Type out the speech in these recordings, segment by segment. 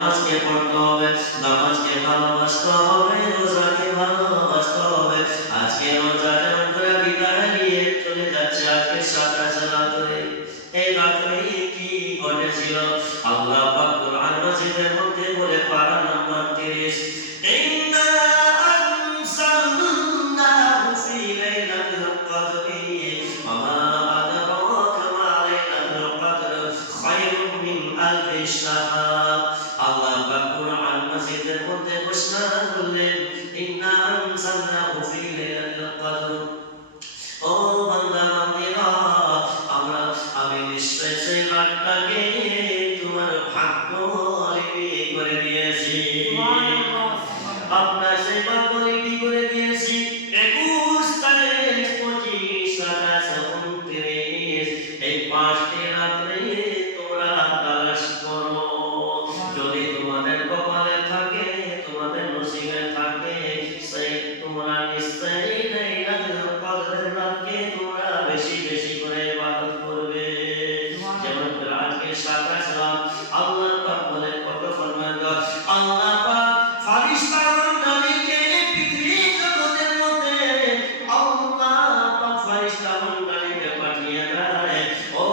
নামাজকে পড়তে হবে, নামাজকে ভালোবাসতে হবে, রোজাকে ভালোবাসতে হবে। আজকে রোজা যেমন করে বিদায় নিয়ে চলে যাচ্ছে, আজকে 27 রাত্রে, এই রাত্রে কি ঘটেছিল? আল্লাহ পাক কোরআন মাজিদের মধ্যে বলে পারা নাম্বার 30, ইন্না আনসালনাহু ফি লাইলাতিল কদরি ওয়া মা আদরাকা মা লাইলাতুল কদর খায়রুম মিন আলফি শাহর। আল্লাহ পাক কোরআন মাজিদের মধ্যে ঘোষণা করলেন, ইন্না আনসালনাহু ফি লাইলাতিল কদর। ও বান্দা বান্দিরা, আমি নিশ্চয় সেই রাতটাকে তোমার ভাগ্যলিপি করে দিয়েছি। আপনার সেই ভাগ্যলিপি করে দিয়েছি। 21, 23, 25, 27, 29, এই 5টি রাত্রে তোমরা তালাশ করো। যদি তোমাদের কপালে থাকে, তোমাদের নসিবে থাকে, সেই তোমরা নিশ্চয়ই লাইলাতুল কদরের রাতকে তোমরা বেশি বেশি করে ইবাদত করবে। যেমন আজকে 27 রাত, আল্লাহ পাক বলে কত ফরমান, আল্লাহ পাক ফারিস্তা মণ্ডলীকে পৃথিবী জগতের মধ্যে আল্লাহ পাক ফারিস্তা মণ্ডলীকে পাঠিয়ে দেয়, ও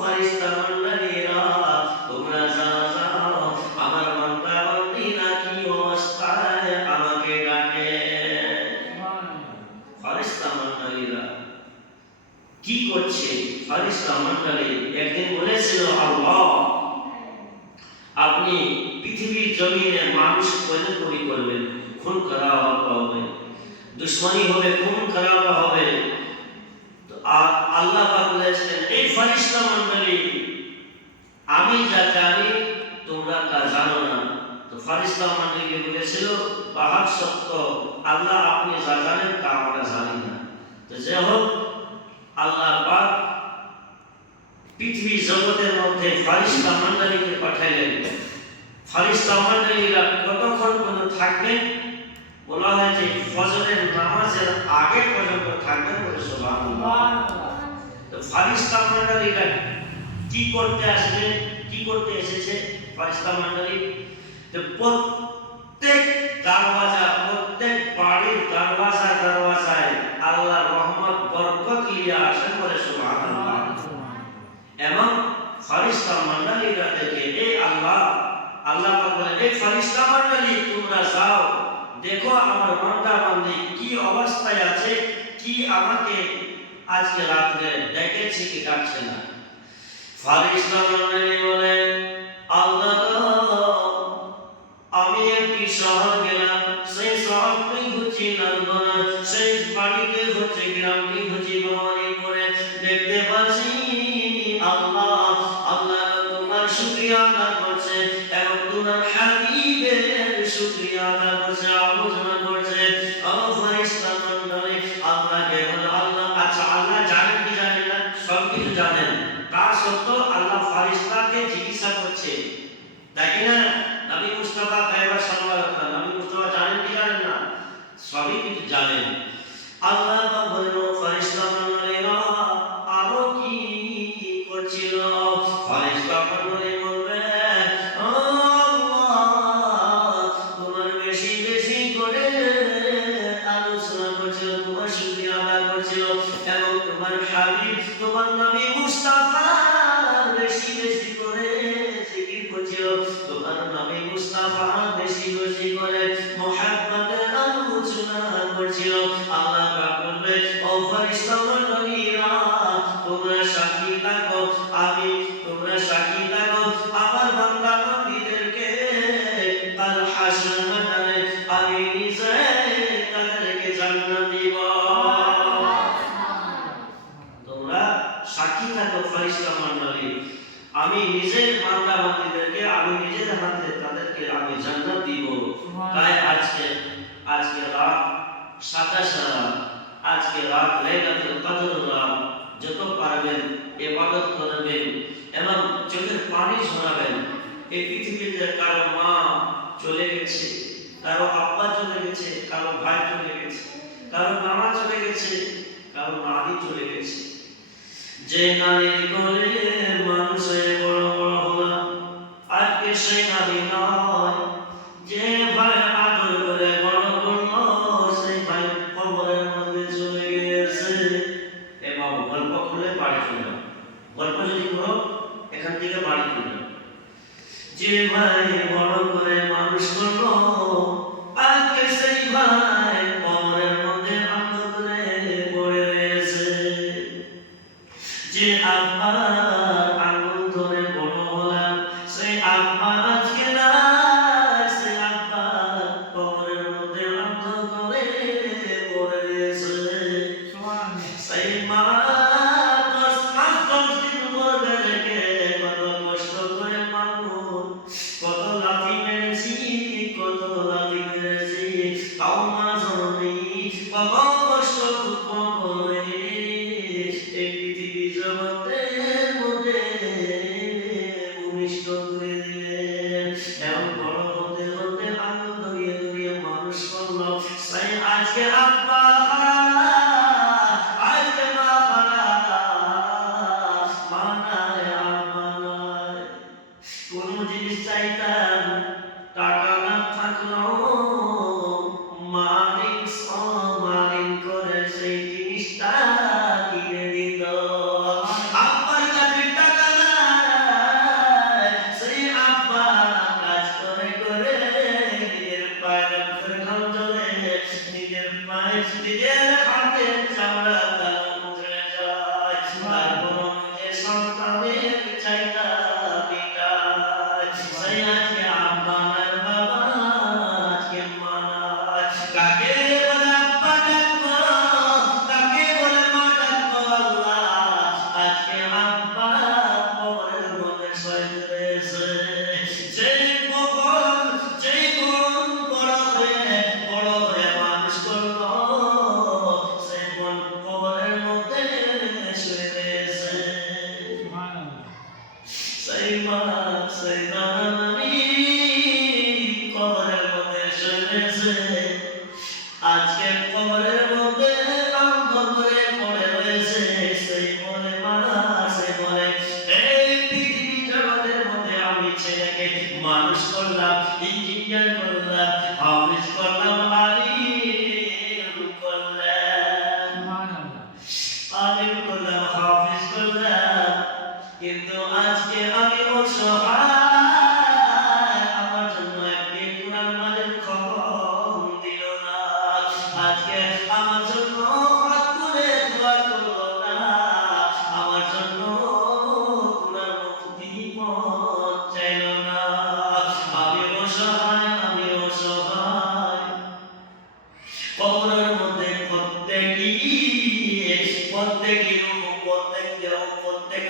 ফারিস্তা মণ্ডলীরা, তোমরা যাও, আমার বান্দা বান্দীরা কি অবস্থায় আমাকে ডাকে। ফারিস্তা মণ্ডলীরা কি করছে? ফারিস্তা মণ্ডলী একদিন বলেছিল, আল্লাহ আপনি পৃথিবীর জমিনে মানুষ তৈরি করবেন, খুন করা হবে, দুশ্মনী হবে, খুন খারাপ হবে। তো আল্লাহ পাক বলেছেন, এই ফারিস্তা মণ্ডলী, আমি যা জানি তোমরা তা জানো না। তো ফারিস্তা মণ্ডলীকে বলেছিল, বাহাক সত্য, আল্লাহ আপনি যা জানেন তা আমরা জানি না। তো যাই হোক, আল্লাহ পাক পৃথিবী জগতের মধ্যে ফারিস্তা মণ্ডলীকে পাঠাইলেন। ফারিস্তা মণ্ডলীরা কতক্ষণ পর্যন্ত থাকবেন? বলা হয় যে ফজরের নামাজের আগে পর্যন্ত থাকবেন। বলে সুবহানাল্লাহ। তো ফারিস্তা মণ্ডলীরা কি করতে আসবেন? কি করতে এসেছে ফারিস্তা মণ্ডলী? তো প্রত্যেক দরওয়াজা, প্রত্যেক বাড়ির দরওয়াজায় আল্লাহর রহমত বরকত নিয়ে আসেন। বলে সুবহানাল্লাহ। এবং ফারিস্তা মণ্ডলীরা দেখে, এই আল্লাহ পাক বলেন, এই ফারিস্তা মণ্ডলী তোমরা যাও, দেখো আমার বান্দা বান্দি কি অবস্থায় আছে, কি আমাকে আজকে রাতে ডেকেছে কি ডাকছে না। ফারিস্তা মণ্ডলী বলেন, আল্লাহ আমি একটি শহর গেলাম, সেই শহরটি হচ্ছে নান্দনা, সেই বাড়িতে হচ্ছে গ্রামটি হচ্ছে ভবানীপুরে, দেখতে পাচ্ছি আল্লাহ তোমার শুকরিয়া আদায় করছে এবং তোমার হাবিবের শুকরিয়া আদায় করছে, আলোচনা করছে। ফারিস্তা মণ্ডলী আল্লাহকে বলে, আল্লাহ আচ্ছা, আল্লাহ জানেন কি জানেন না? সব কিছু জানেন, তা সত্ত্বেও আল্লাহ ফারিস্তাকে জিজ্ঞাসা করছে, তাই না? নবী মুস্তাফা গায়বা সাল্লাল্লাহু আলাইহি, নবী মুস্তাফা জানেন কি জানেন না? সবই কিছু জানেন। আল্লাহ পাক বলেন, ফারিস্তা মণ্ডলীরা আরো কি করছিল? ফারিস্তা মণ্ডলী বলবে, আল্লাহ তোমার বেশি বেশি করে আলোচনা করছিল, তোমার শুকরিয়া আদায় করছিল এবং তোমার হাবিব, তোমার নবী মুস্তাফা বেশি বেশি করে জিকির করছিল, তোমার নবী মুস্তাফা বেশি বেশি করে মুহাব্বতের আলোচনা করছিল। আল্লাহ পাক বলবে, ও ফারিস্তা মণ্ডলীরা তোমরা সাক্ষী থাকো, তোমরা সাক্ষী থাকো আমার বান্দা বান্দীদেরকে কাল হাসর ময়দানে আমি নিজে তাদেরকে জান্নাত দিব। তোমরা সাক্ষী থাকো ফারিস্তা মণ্ডলী, আমি নিজের বান্দা বান্দীদেরকে আমি নিজের হাতে তাদেরকে আমি জান্নাত দিব। তাই আজকে রাত 27 রাত, আজকে রাত লাইলাতুল কদর রাত, যত পারবেন ইবাদত করবেন এবং চোখের পানি ঝরাবেন। এই পৃথিবীতে কারো মা চলে গেছে, কারো আব্বা চলে গেছে, কারো ভাই চলে গেছে, কারো মামা চলে গেছে, কারো নানি চলে গেছে। যে নারীর কোলে মানুষের বড় বড় হলো, আজকে আজকে সেই নারী নয় যে ভাই আদর করে বড় করলো সেই ভাই কবরের মধ্যে চলে গিয়েছে। এ বাবু গল্প খুলে বাড়ি চলে যাও, গল্প যদি করো এখান থেকে বাড়ি চলে যাও। যে ভাই বড় করে মানুষ করলো আজকে সেই ভাই কবরের মধ্যে আন্দোলনে পড়ে রয়েছে। যে আব্বা আঙ্গুল ধরে বড় হলাম সেই আব্বা আজকে নাই, সেই আব্বা কবরের মধ্যে আন্দোলনে পড়ে রয়েছে। সেই মা 10 মাস 10 দিন গর্ভে রেখে কত কষ্ট করে মানুষ, কত লাথি মেরেছি, কত লাথি মেরেছি, তাও মা জননী কত কষ্ট দুঃখ করে এই পৃথিবী জগতের মধ্যে ভূমিষ্ঠ করে দিলেন। এমন বড় হতে হতে আনন্দ ধরিয়ে ধরিয়ে মানুষ করলো। সেই আজকে আব্বা আজকে মা মা নাই আব্বা নাই। কোন জিনিস চাইতাম টাকা না থাকলেও মালিক মালিক করে সেই জিনিসটা কিনে দিত। আব্বার কাছে টাকা নাই, সেই আব্বা কাজ করে করে নিজের পায়ে ঘাম ঝরে, নিজের পায়ে নিজের হাতে চামড়া দাম মুছে যায়। তারপর নিজের সন্তানের চাইতা মিটায়। সেই আজকে আব্বা নাই বাবা আজকে মা নাই। কাকে বলে আব্বা ডাকবো, কাকে বলে মা ডাকবো আল্লাহ। আজকে আব্বা কবরের মধ্যে শুয়ে রয়েছে। যেই বোন বড় হয়ে মানুষ করলো সেই বোন কবরের মধ্যে শুয়ে রয়েছে। সেই মা সেই নানা নানি কবরের মধ্যে শুয়ে রয়েছে। আজকে কবরের মধ্যে অন্ধ করে পড়ে রয়েছে। সেই বলে মা, সেই বলে এই পৃথিবী জগতের মধ্যে আমি ছেলেকে মানুষ করলাম, ইঞ্জিনিয়ার করলাম, হাফিজ করলাম, আলিম করলাম, হাফিজ করলাম, কিন্তু আজকে আমি অসহায়। আমার জন্য একটি কোরআন মাজিদ খবর দিল না। আজকে আমার জন্য হাত তুলে দোয়া করলো না। আমার জন্য কোরআন মুফতি পথ চাইলো না। আমি অসহায়, আমি অসহায়। কবরের মধ্যে প্রত্যেক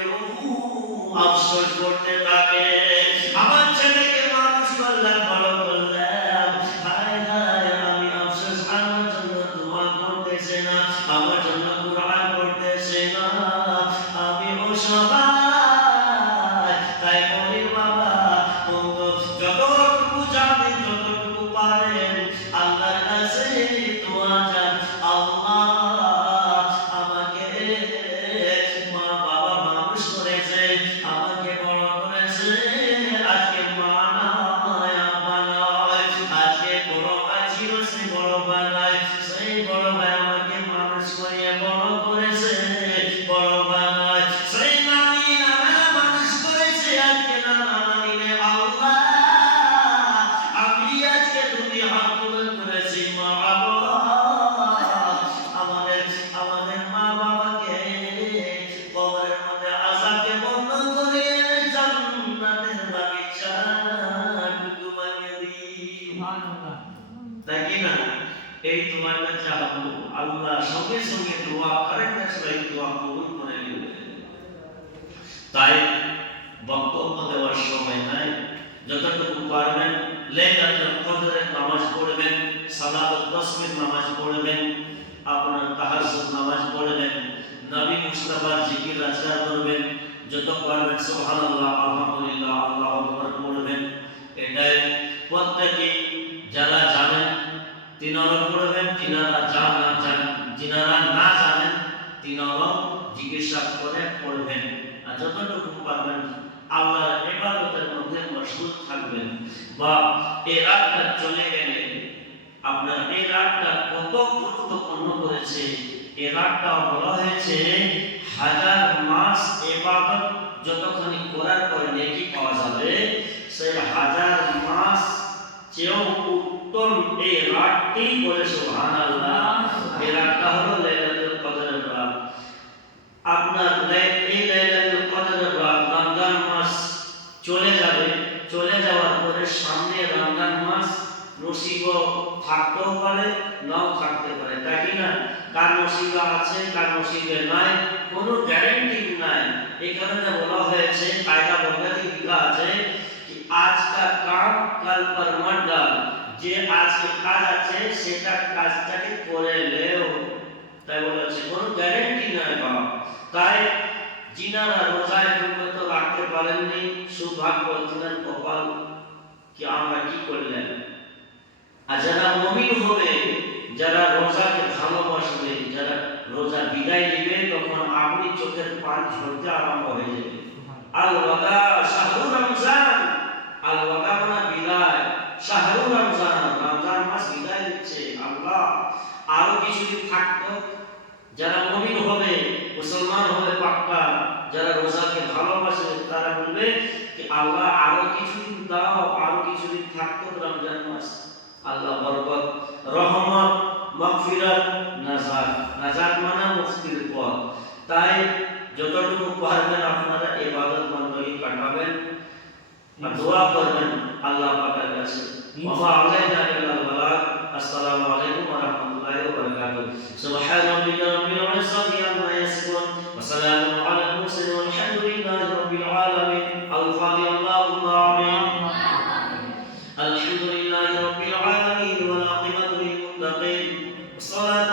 রূহ আফসোস করতে থাকে। আমার ছেলেকে মানুষ করলাম, বড় করলাম, হায় হায় আমি আফসোস, আমার জন্য দোয়া করতেছে না, আমার জন্য কোরআন পড়তেছে না। আমি অসহায়। তাই বলি বাবা যতটুকু জানেন, যতটুকু পারেন আল্লাহর কাছে দোয়া চান। আল্লাহ আমাকে মা বাবা মানুষ করেছে, আমাকে বড় করেছে। আজকে মা নাই আব্বা নাই, আজকে বড় ভাই ছিল সেই বড় ভাই নাই, সেই বড় ভাই আমাকে মানুষ করে বড় করেছে। বড় ভাই নাই, সেই নানি নানা মানুষ করেছে, আজকে নানা নানি রে আল্লাহ আমি আজকে তুমি হাত তুলে করেছি মা বাবা। আমাদের মা বাবাকে কবরের মধ্যে আযাবকে বন্ধ করে জান্নাতের বাগিচা টুকু বানিয়ে দিই। সুবহানাল্লাহ। তাই কি না? এই দোয়াটা চালাবো আল্লাহ সঙ্গে সঙ্গে দোয়া করেন না, সেই দোয়া কবুল করে নেবেন। তাই বক্তব্য দেওয়ার সময় নাই, যতটুকু পারবেন লাইলাতুল কদরের নামাজ পড়বেন, সালাতুত তাসবিহ নামাজ পড়বেন, আপনার তাহাজ্জুদ নামাজ পড়বেন, নবী মুস্তাফার জিকির আজকার করবেন, যত পারবেন সুবহানাল্লাহ, আলহামদুলিল্লাহ, আল্লাহু আকবার পড়বেন। এটাই প্রত্যেকে যারা জানেন তিনারা পড়বেন, যিনারা না জানেন তিনারা জিজ্ঞাসা করে পড়বেন। আর যতটুকু পারবেন আল্লাহর ইবাদতের মধ্যে মশগুল থাকবেন। থাকবেন বা এই রাতটা চলে গেলে আপনার এই রাতটা কত গুরুত্বপূর্ণ করেছে। এই রাতটা বলা হয়েছে হাজার মাস ইবাদত যতখানি করার পরে নেকি পাওয়া যাবে, সেই হাজার মাস চেয়েও উত্তম এই রাতটি বলে সুবহানাল্লাহ। এই রাতটা হলো লাইলাতুল কদরের রাত। আপনার এই লাইলাতুল কদরের রাত রমজান মাস চলে যাবে, চলে যাওয়ার পরে সামনে রমজান মাস নসিব থাকতেও পারে নাও থাকতে পারে, তাই কি না? কার নসিবে আছে কার নসিবে নাই কোনো গ্যারান্টি নাই। এই কারণে বলা হয়েছে কায়দা বলতে লিখা আছে कि आज का काम कल पर मत डाल, যে আজকে কাজ আছে সেটা কাজটাকে করে লেও। তাই বলেছে কোনো গ্যারান্টি নাই বাবা। তাই যিনারা রোজায় পর্যন্ত রাখতে পারেননি সৌভাগ্যবতীদের কপাল কি আমরা কি করলেন। আর যারা মুমিন হবে, যারা রোজাকে ভালোবাসবে, যারা রোজা বিদায় দিবে, তখন আপনি চোখের পানি ঝরতে আরম্ভ হয়ে যাবে। আল ওয়াদা শাহরু রমজান, আল ওয়াদা মানে বিদায়, শাহরু রমজান, রমজান মাস বিদায় দিচ্ছে। আল্লাহ আরো কিছুদিন থাকতো। যারা মুমিন হবে, মুসলমান হবে পাক্কা, যারা রোজাকে ভালোবাসে, তারা বলবে যে আল্লাহ আরো কিছুদিন দাও, আরো কিছুদিন থাকতো রমজান মাস। আল্লাহ বরকত, রহমত, মাগফিরাত, নাজাত। নাজাত মানে মুক্তির পথ। তাই যতটুকু পারবেন আপনারা ইবাদত বندگی কাটাবেন আর দোয়া করবেন আল্লাহ পাকের কাছে। ওয়া আলাইনা ইল্লাল বালাগ। আসসালামু আলাইকুম ওয়া রাহমাতুল্লাহি ওয়া বারাকাতুহু। সুবহান রাব্বিকা রাব্বিল ইজ্জাতি আম্মা ইয়াসিফুন ওয়া সালামুন আলাল মুরসালিন ওয়ালহামদুলিল্লাহি রাব্বিল আলামিন। আল-ফাতিহা। আল্লাহুম্মা আমিন। الحمد لله رب العالمين والعاقبة للمتقين والصلاة